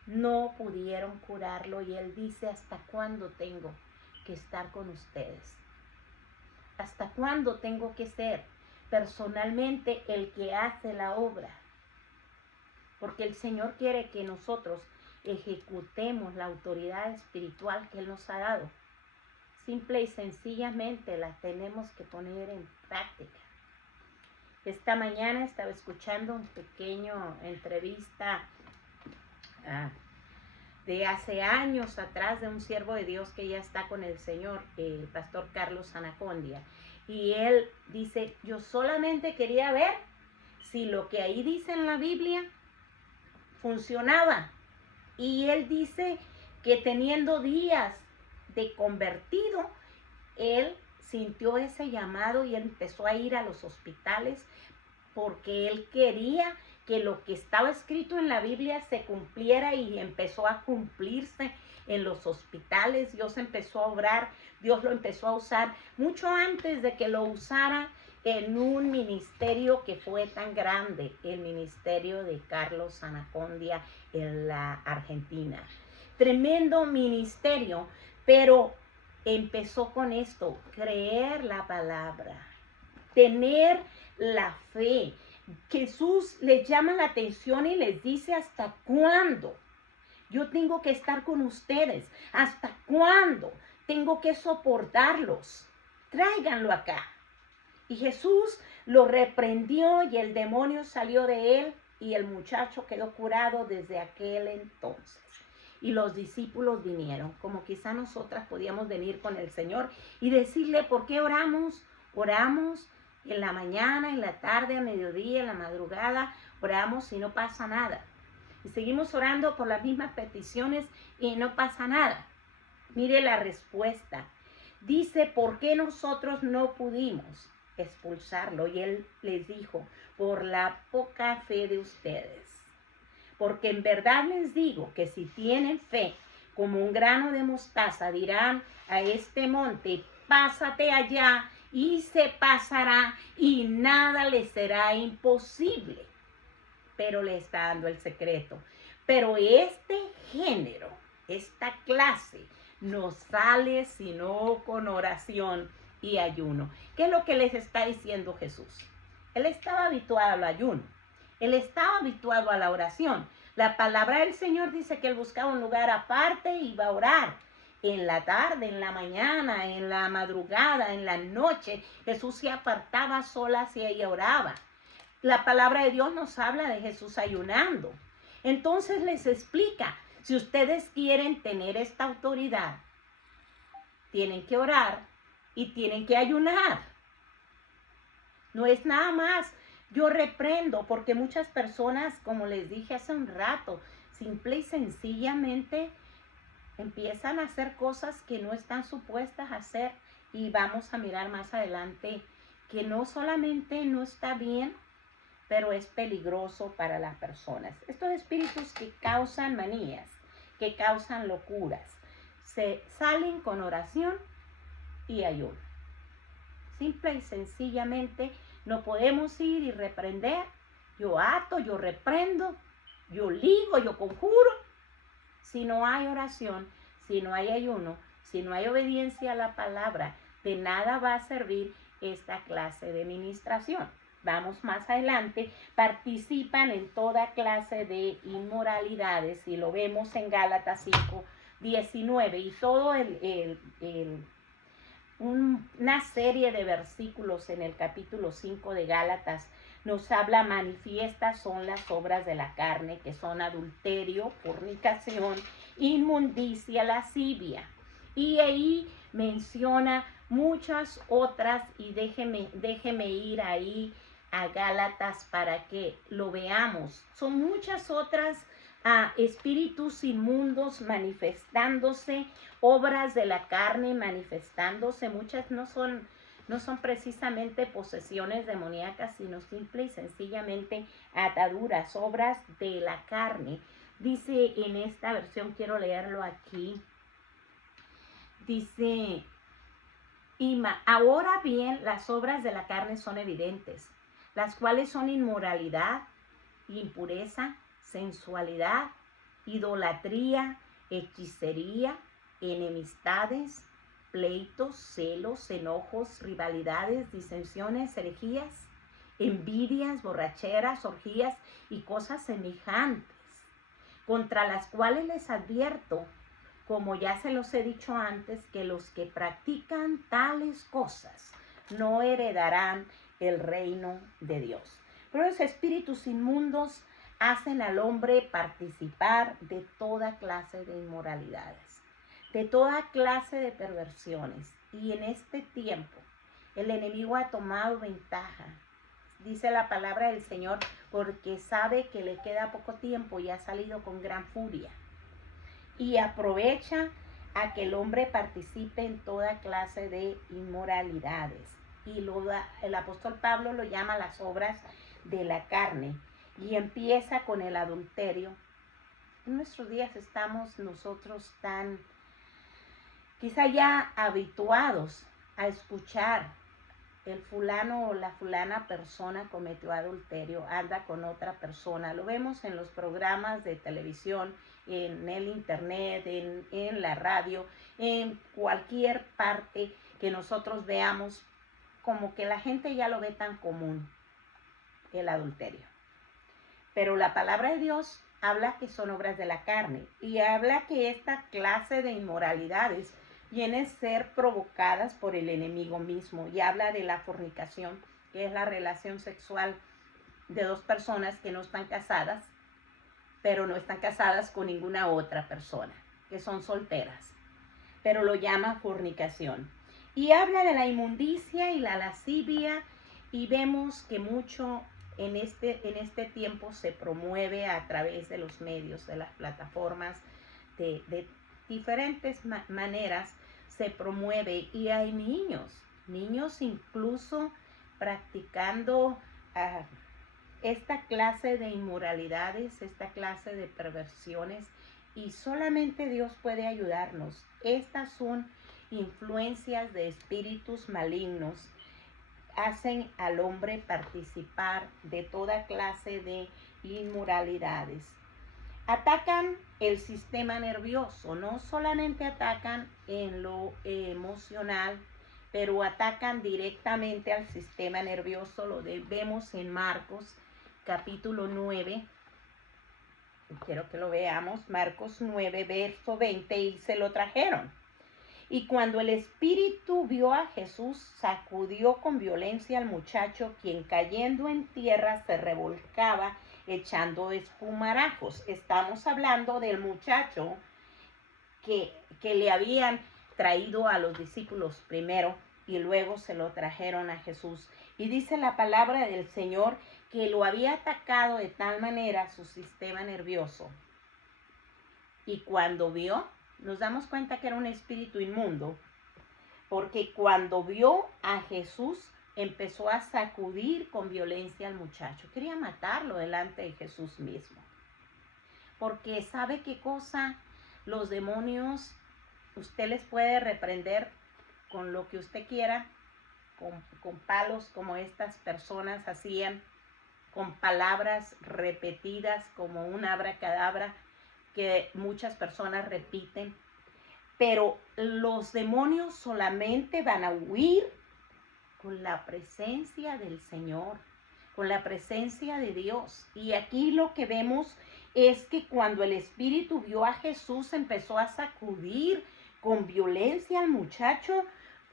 no pudieron curarlo, y Él dice: ¿hasta cuándo tengo que estar con ustedes? ¿Hasta cuándo tengo que ser personalmente el que hace la obra? Porque el Señor quiere que nosotros ejecutemos la autoridad espiritual que Él nos ha dado. Simple y sencillamente la tenemos que poner en práctica. Esta mañana estaba escuchando un pequeño entrevista de hace años atrás, de un siervo de Dios que ya está con el Señor, el pastor Carlos Anacondia. Y él dice, yo solamente quería ver si lo que ahí dice en la Biblia funcionaba. Y él dice que teniendo días de convertido, él sintió ese llamado y empezó a ir a los hospitales porque él quería que lo que estaba escrito en la Biblia se cumpliera, y empezó a cumplirse en los hospitales. Dios empezó a obrar, Dios lo empezó a usar mucho antes de que lo usara en un ministerio que fue tan grande, el ministerio de Carlos Anacondia en la Argentina. Tremendo ministerio, pero empezó con esto: creer la palabra, tener la fe. Jesús les llama la atención y les dice, ¿hasta cuándo yo tengo que estar con ustedes? ¿Hasta cuándo tengo que soportarlos? Tráiganlo acá. Y Jesús lo reprendió y el demonio salió de él y el muchacho quedó curado desde aquel entonces. Y los discípulos vinieron, como quizá nosotras podíamos venir con el Señor y decirle, ¿por qué oramos? Oramos en la mañana, en la tarde, a mediodía, en la madrugada, oramos y no pasa nada. Y seguimos orando por las mismas peticiones y no pasa nada. Mire la respuesta. Dice, ¿por qué nosotros no pudimos expulsarlo? Y él les dijo, por la poca fe de ustedes. Porque en verdad les digo que si tienen fe como un grano de mostaza, dirán a este monte, pásate allá, y se pasará, y nada les será imposible. Pero le está dando el secreto. Pero este género, esta clase, no sale sino con oración y ayuno. ¿Qué es lo que les está diciendo Jesús? Él estaba habituado al ayuno. Él estaba habituado a la oración. La palabra del Señor dice que él buscaba un lugar aparte y iba a orar. En la tarde, en la mañana, en la madrugada, en la noche, Jesús se apartaba sola hacia ella, oraba. La palabra de Dios nos habla de Jesús ayunando. Entonces les explica, si ustedes quieren tener esta autoridad, tienen que orar y tienen que ayunar. No es nada más. Yo reprendo porque muchas personas, como les dije hace un rato, simple y sencillamente empiezan a hacer cosas que no están supuestas a hacer, y vamos a mirar más adelante que no solamente no está bien, pero es peligroso para las personas. Estos espíritus que causan manías, que causan locuras, se salen con oración y ayuno. Simple y sencillamente no podemos ir y reprender. Yo ato, yo reprendo, yo ligo, yo conjuro. Si no hay oración, si no hay ayuno, si no hay obediencia a la palabra, de nada va a servir esta clase de ministración. Vamos más adelante, participan en toda clase de inmoralidades, y lo vemos en Gálatas 5:19, y todo una serie de versículos en el capítulo 5 de Gálatas nos habla: manifiestas son las obras de la carne, que son adulterio, fornicación, inmundicia, lascivia. Y ahí menciona muchas otras, y déjeme ir ahí a Gálatas para que lo veamos. Son muchas otras espíritus inmundos manifestándose, obras de la carne manifestándose. Muchas no son precisamente posesiones demoníacas, sino simple y sencillamente ataduras, obras de la carne. Dice en esta versión, quiero leerlo aquí, dice: ahora bien, las obras de la carne son evidentes, las cuales son inmoralidad, impureza, sensualidad, idolatría, hechicería, enemistades, pleitos, celos, enojos, rivalidades, disensiones, herejías, envidias, borracheras, orgías y cosas semejantes, contra las cuales les advierto, como ya se los he dicho antes, que los que practican tales cosas no heredarán el reino de Dios. Pero los espíritus inmundos hacen al hombre participar de toda clase de inmoralidades, de toda clase de perversiones. Y en este tiempo el enemigo ha tomado ventaja, dice la palabra del Señor, porque sabe que le queda poco tiempo y ha salido con gran furia. Y aprovecha a que el hombre participe en toda clase de inmoralidades. Y el apóstol Pablo lo llama las obras de la carne. Y empieza con el adulterio. En nuestros días estamos nosotros tan, quizá ya habituados a escuchar el fulano o la fulana persona cometió adulterio, anda con otra persona. Lo vemos en los programas de televisión, en el internet, en la radio, en cualquier parte que nosotros veamos, como que la gente ya lo ve tan común, el adulterio. Pero la palabra de Dios habla que son obras de la carne y habla que esta clase de inmoralidades vienen a ser provocadas por el enemigo mismo, y habla de la fornicación, que es la relación sexual de dos personas que no están casadas, pero no están casadas con ninguna otra persona, que son solteras, pero lo llama fornicación. Y habla de la inmundicia y la lascivia, y vemos que mucho en este tiempo se promueve a través de los medios, de las plataformas, de diferentes maneras se promueve, y hay niños incluso practicando esta clase de inmoralidades, esta clase de perversiones, y solamente Dios puede ayudarnos. Estas son influencias de espíritus malignos, hacen al hombre participar de toda clase de inmoralidades. Atacan el sistema nervioso, no solamente atacan en lo emocional, pero atacan directamente al sistema nervioso. Lo vemos en Marcos capítulo 9, quiero que lo veamos, Marcos 9, verso 20, y se lo trajeron. Y cuando el espíritu vio a Jesús, sacudió con violencia al muchacho, quien cayendo en tierra se revolcaba echando espumarajos. Estamos hablando del muchacho que le habían traído a los discípulos primero y luego se lo trajeron a Jesús. Y dice la palabra del Señor que lo había atacado de tal manera su sistema nervioso. Y cuando vio, nos damos cuenta que era un espíritu inmundo, porque cuando vio a Jesús, empezó a sacudir con violencia al muchacho. Quería matarlo delante de Jesús mismo. Porque ¿sabe qué cosa? Los demonios, usted les puede reprender con lo que usted quiera, con palos como estas personas hacían, con palabras repetidas como un abracadabra que muchas personas repiten. Pero los demonios solamente van a huir con la presencia del Señor, con la presencia de Dios. Y aquí lo que vemos es que cuando el espíritu vio a Jesús, empezó a sacudir con violencia al muchacho,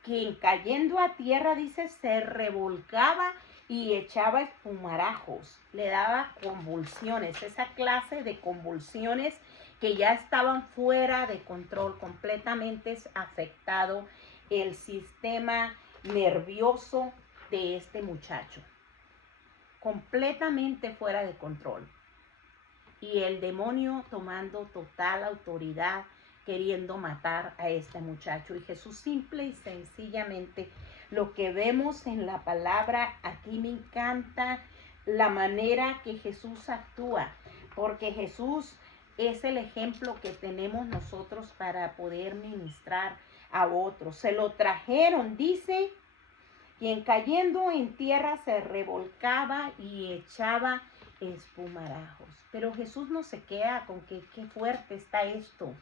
quien cayendo a tierra, dice, se revolcaba y echaba espumarajos, le daba convulsiones, esa clase de convulsiones que ya estaban fuera de control, completamente afectado el sistema nervioso de este muchacho, completamente fuera de control, y el demonio tomando total autoridad, queriendo matar a este muchacho. Y Jesús simple y sencillamente, lo que vemos en la palabra, aquí me encanta la manera que Jesús actúa, porque Jesús es el ejemplo que tenemos nosotros para poder ministrar a otros. Se lo trajeron, dice, quien cayendo en tierra se revolcaba y echaba espumarajos. Pero Jesús no se queda con que qué fuerte está esto,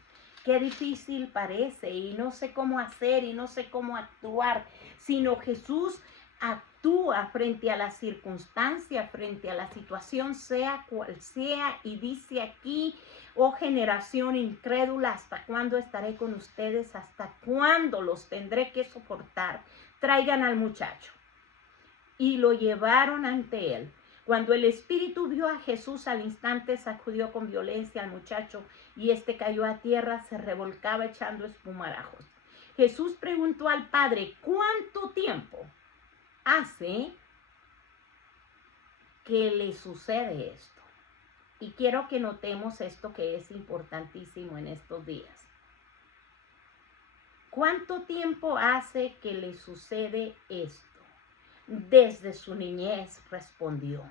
qué difícil parece y no sé cómo hacer y no sé cómo actuar, sino Jesús actúa frente a la circunstancia, frente a la situación, sea cual sea, y dice aquí: oh generación incrédula, ¿hasta cuándo estaré con ustedes? ¿Hasta cuándo los tendré que soportar? Traigan al muchacho. Y lo llevaron ante él. Cuando el espíritu vio a Jesús, al instante sacudió con violencia al muchacho y este cayó a tierra, se revolcaba echando espumarajos. Jesús preguntó al padre, ¿cuánto tiempo hace que le sucede esto? Y quiero que notemos esto que es importantísimo en estos días. ¿Cuánto tiempo hace que le sucede esto? Desde su niñez, respondió.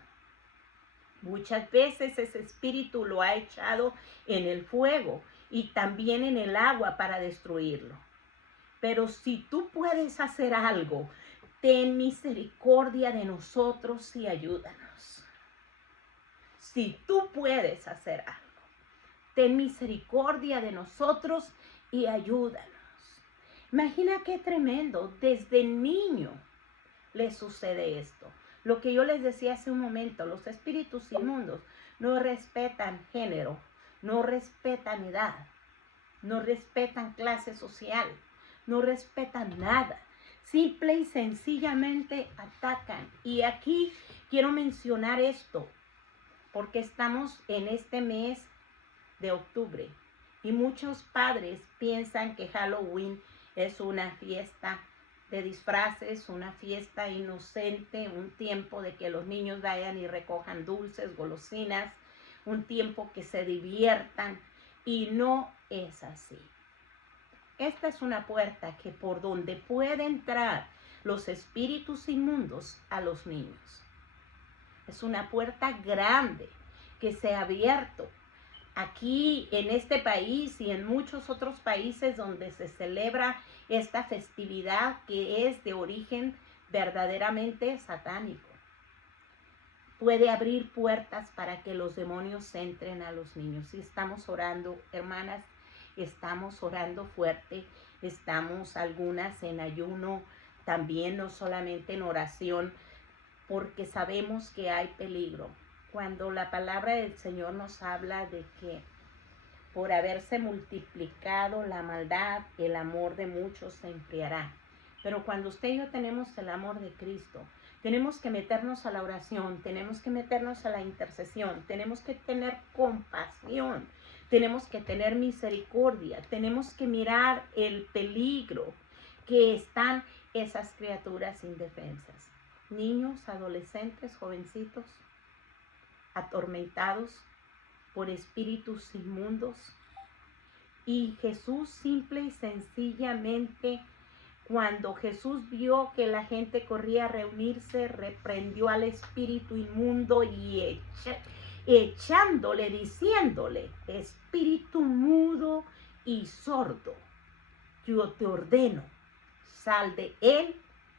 Muchas veces ese espíritu lo ha echado en el fuego y también en el agua para destruirlo. Pero si tú puedes hacer algo, ten misericordia de nosotros y ayúdanos. Si tú puedes hacer algo, ten misericordia de nosotros y ayúdanos. Imagina qué tremendo, desde niño le sucede esto. Lo que yo les decía hace un momento, los espíritus inmundos no respetan género, no respetan edad, no respetan clase social, no respetan nada. Simple y sencillamente atacan. Y aquí quiero mencionar esto, porque estamos en este mes de octubre y muchos padres piensan que Halloween es una fiesta de disfraces, una fiesta inocente, un tiempo de que los niños vayan y recojan dulces, golosinas, un tiempo que se diviertan, y no es así. Esta es una puerta que por donde puede entrar los espíritus inmundos a los niños. Es una puerta grande que se ha abierto aquí en este país y en muchos otros países donde se celebra esta festividad que es de origen verdaderamente satánico. Puede abrir puertas para que los demonios entren a los niños. Y estamos orando, hermanas, estamos orando fuerte, estamos algunas en ayuno, también no solamente en oración, porque sabemos que hay peligro. Cuando la palabra del Señor nos habla de que por haberse multiplicado la maldad, el amor de muchos se enfriará. Pero cuando usted y yo tenemos el amor de Cristo, tenemos que meternos a la oración, tenemos que meternos a la intercesión, tenemos que tener compasión, tenemos que tener misericordia, tenemos que mirar el peligro que están esas criaturas indefensas. Niños, adolescentes, jovencitos, atormentados por espíritus inmundos. Y Jesús simple y sencillamente, cuando Jesús vio que la gente corría a reunirse, reprendió al espíritu inmundo y echándole, diciéndole, espíritu mudo y sordo, yo te ordeno, sal de él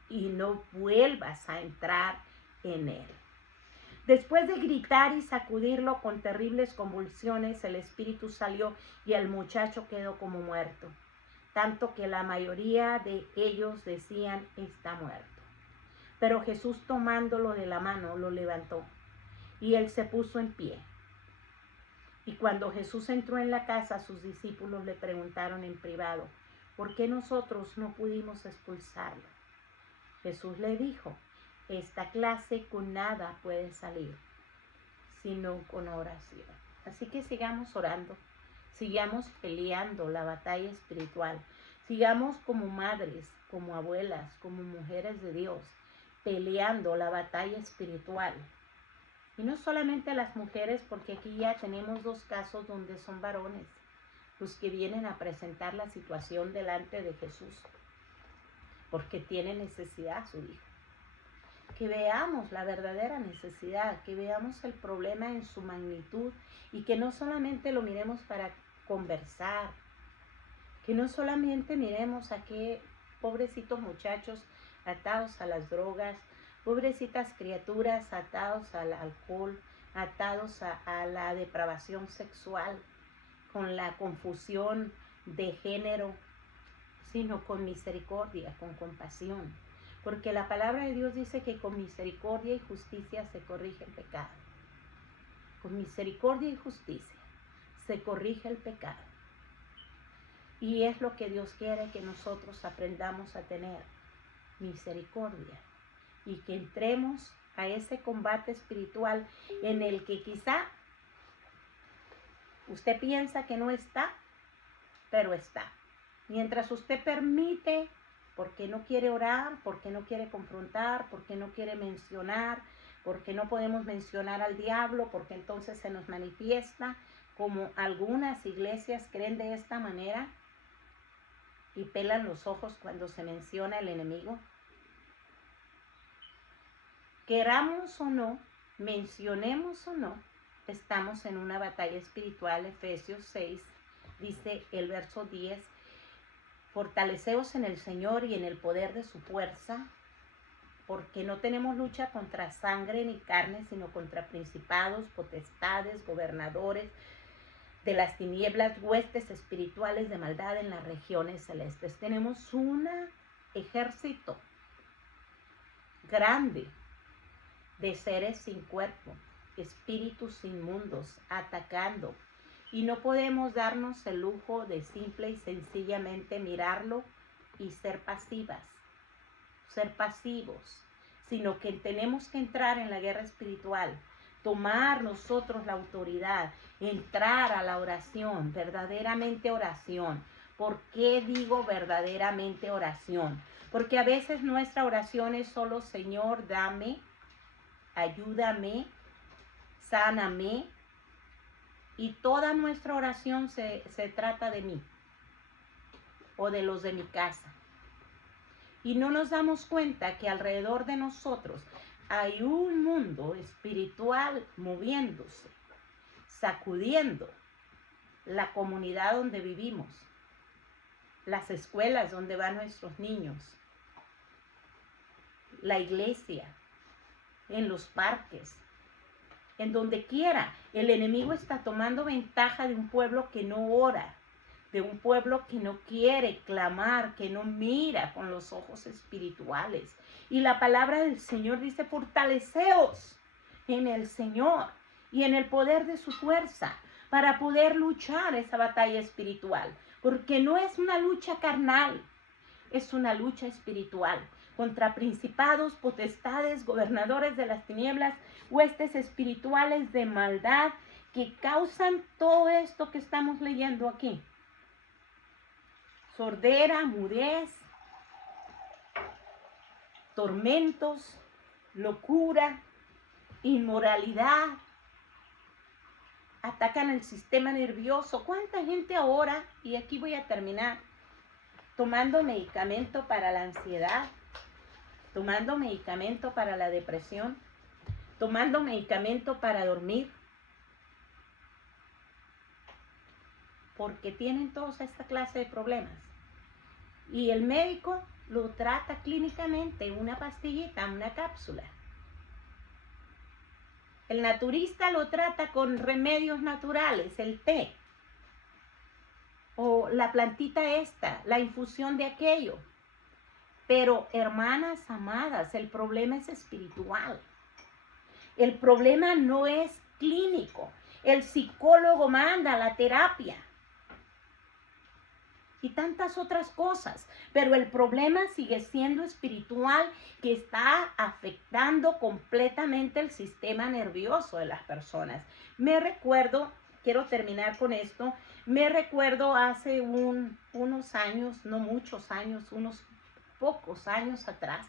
y no vuelvas a entrar en él. Después de gritar y sacudirlo con terribles convulsiones, el espíritu salió y el muchacho quedó como muerto, tanto que la mayoría de ellos decían, está muerto. Pero Jesús, tomándolo de la mano, lo levantó y él se puso en pie. Y cuando Jesús entró en la casa, sus discípulos le preguntaron en privado, ¿por qué nosotros no pudimos expulsarlo? Jesús le dijo, esta clase con nada puede salir, sino con oración. Así que sigamos orando, sigamos peleando la batalla espiritual, sigamos como madres, como abuelas, como mujeres de Dios, peleando la batalla espiritual. Y no solamente las mujeres, porque aquí ya tenemos 2 casos donde son varones los que vienen a presentar la situación delante de Jesús, porque tiene necesidad su hijo. Que veamos la verdadera necesidad, que veamos el problema en su magnitud y que no solamente lo miremos para conversar, que no solamente miremos a qué pobrecitos muchachos atados a las drogas, pobrecitas criaturas atados al alcohol, atados a la depravación sexual, con la confusión de género, sino con misericordia, con compasión. Porque la palabra de Dios dice que con misericordia y justicia se corrige el pecado. Con misericordia y justicia se corrige el pecado. Y es lo que Dios quiere, que nosotros aprendamos a tener misericordia y que entremos a ese combate espiritual en el que quizá usted piensa que no está, pero está. Mientras usted permite, porque no quiere orar, porque no quiere confrontar, porque no quiere mencionar, porque no podemos mencionar al diablo, porque entonces se nos manifiesta, como algunas iglesias creen de esta manera y pelan los ojos cuando se menciona el enemigo. Queramos o no, mencionemos o no, estamos en una batalla espiritual. Efesios 6, dice el verso 10, fortaleceos en el Señor y en el poder de su fuerza, porque no tenemos lucha contra sangre ni carne, sino contra principados, potestades, gobernadores de las tinieblas, huestes espirituales de maldad en las regiones celestes. Tenemos un ejército grande de seres sin cuerpo, espíritus inmundos atacando, y no podemos darnos el lujo de simple y sencillamente mirarlo y ser pasivos, sino que tenemos que entrar en la guerra espiritual, tomar nosotros la autoridad, entrar a la oración, verdaderamente oración. ¿Por qué digo verdaderamente oración? Porque a veces nuestra oración es solo: Señor, dame, ayúdame, sáname, y toda nuestra oración se trata de mí o de los de mi casa. Y no nos damos cuenta que alrededor de nosotros hay un mundo espiritual moviéndose, sacudiendo la comunidad donde vivimos, las escuelas donde van nuestros niños, la iglesia, en los parques, en donde quiera. El enemigo está tomando ventaja de un pueblo que no ora, de un pueblo que no quiere clamar, que no mira con los ojos espirituales. Y la palabra del Señor dice: fortaleceos en el Señor y en el poder de su fuerza, para poder luchar esa batalla espiritual. Porque no es una lucha carnal, es una lucha espiritual contra principados, potestades, gobernadores de las tinieblas, huestes espirituales de maldad que causan todo esto que estamos leyendo aquí. Sordera, mudez, tormentos, locura, inmoralidad. Atacan el sistema nervioso. ¿Cuánta gente ahora, y aquí voy a terminar, tomando medicamento para la ansiedad, tomando medicamento para la depresión, tomando medicamento para dormir, porque tienen toda esta clase de problemas? Y el médico lo trata clínicamente, una pastillita, una cápsula. El naturista lo trata con remedios naturales, el té, o la plantita esta, la infusión de aquello. Pero, hermanas amadas, el problema es espiritual. El problema no es clínico. El psicólogo manda la terapia y tantas otras cosas, pero el problema sigue siendo espiritual, que está afectando completamente el sistema nervioso de las personas. Me recuerdo, quiero terminar con esto, me recuerdo hace unos años, no muchos años, unos pocos años atrás,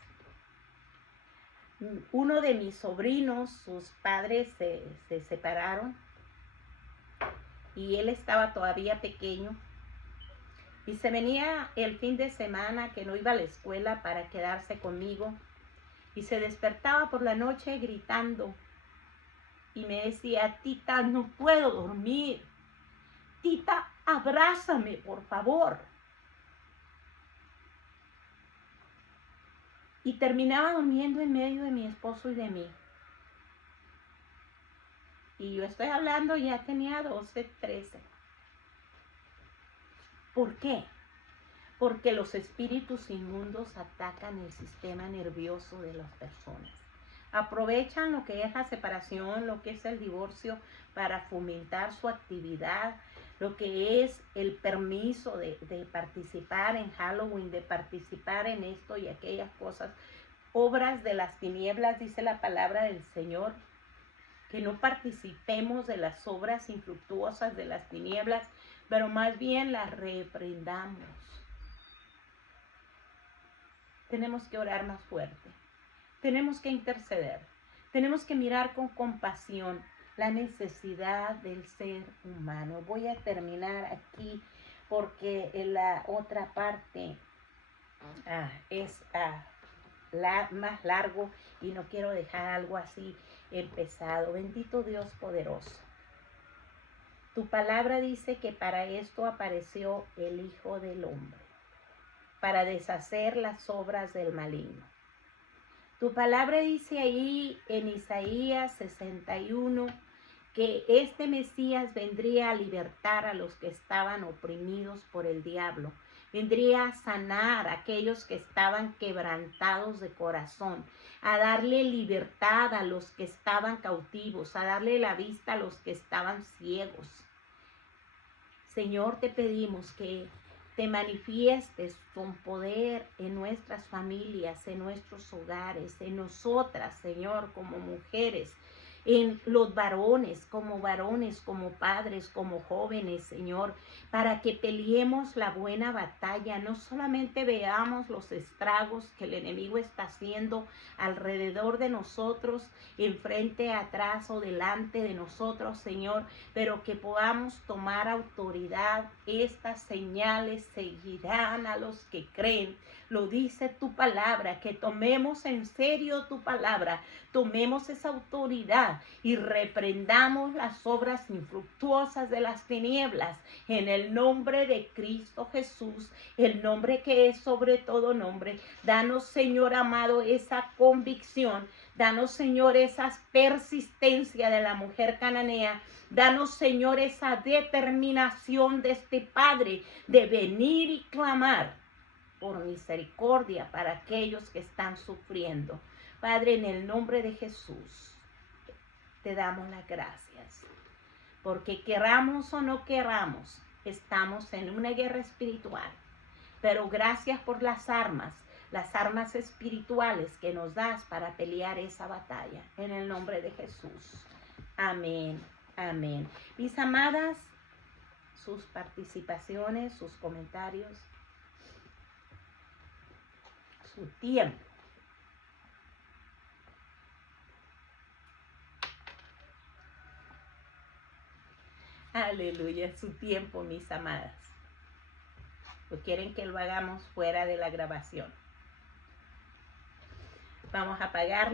uno de mis sobrinos, sus padres se separaron y él estaba todavía pequeño. Y se venía el fin de semana que no iba a la escuela para quedarse conmigo. Y se despertaba por la noche gritando. Y me decía: tita, no puedo dormir. Tita, abrázame, por favor. Y terminaba durmiendo en medio de mi esposo y de mí. Y yo estoy hablando, ya tenía 12, 13. ¿Por qué? Porque los espíritus inmundos atacan el sistema nervioso de las personas. Aprovechan lo que es la separación, lo que es el divorcio, para fomentar su actividad, lo que es el permiso de participar en Halloween, de participar en esto y aquellas cosas, obras de las tinieblas, dice la palabra del Señor, que no participemos de las obras infructuosas de las tinieblas, pero más bien las reprendamos. Tenemos que orar más fuerte, tenemos que interceder, tenemos que mirar con compasión la necesidad del ser humano. Voy a terminar aquí porque en la otra parte es más largo y no quiero dejar algo así empezado. Bendito Dios poderoso. Tu palabra dice que para esto apareció el Hijo del Hombre, para deshacer las obras del maligno. Tu palabra dice ahí en Isaías 61 que este Mesías vendría a libertar a los que estaban oprimidos por el diablo. Vendría a sanar a aquellos que estaban quebrantados de corazón, a darle libertad a los que estaban cautivos, a darle la vista a los que estaban ciegos. Señor, te pedimos que te manifiestes con poder en nuestras familias, en nuestros hogares, en nosotras, Señor, como mujeres, en los varones, como padres, como jóvenes, Señor, para que peleemos la buena batalla, no solamente veamos los estragos que el enemigo está haciendo alrededor de nosotros, enfrente, atrás o delante de nosotros, Señor, pero que podamos tomar autoridad. Estas señales seguirán a los que creen. Lo dice tu palabra, que tomemos en serio tu palabra, tomemos esa autoridad y reprendamos las obras infructuosas de las tinieblas en el nombre de Cristo Jesús, el nombre que es sobre todo nombre. Danos, Señor amado, esa convicción. Danos, Señor, esa persistencia de la mujer cananea. Danos, Señor, esa determinación de este Padre de venir y clamar por misericordia para aquellos que están sufriendo. Padre, en el nombre de Jesús, te damos las gracias. Porque queramos o no queramos, estamos en una guerra espiritual. Pero gracias por las armas espirituales que nos das para pelear esa batalla. En el nombre de Jesús. Amén. Amén. Mis amadas, sus participaciones, sus comentarios, su tiempo. Aleluya, su tiempo, mis amadas. ¿O quieren que lo hagamos fuera de la grabación? Vamos a apagar.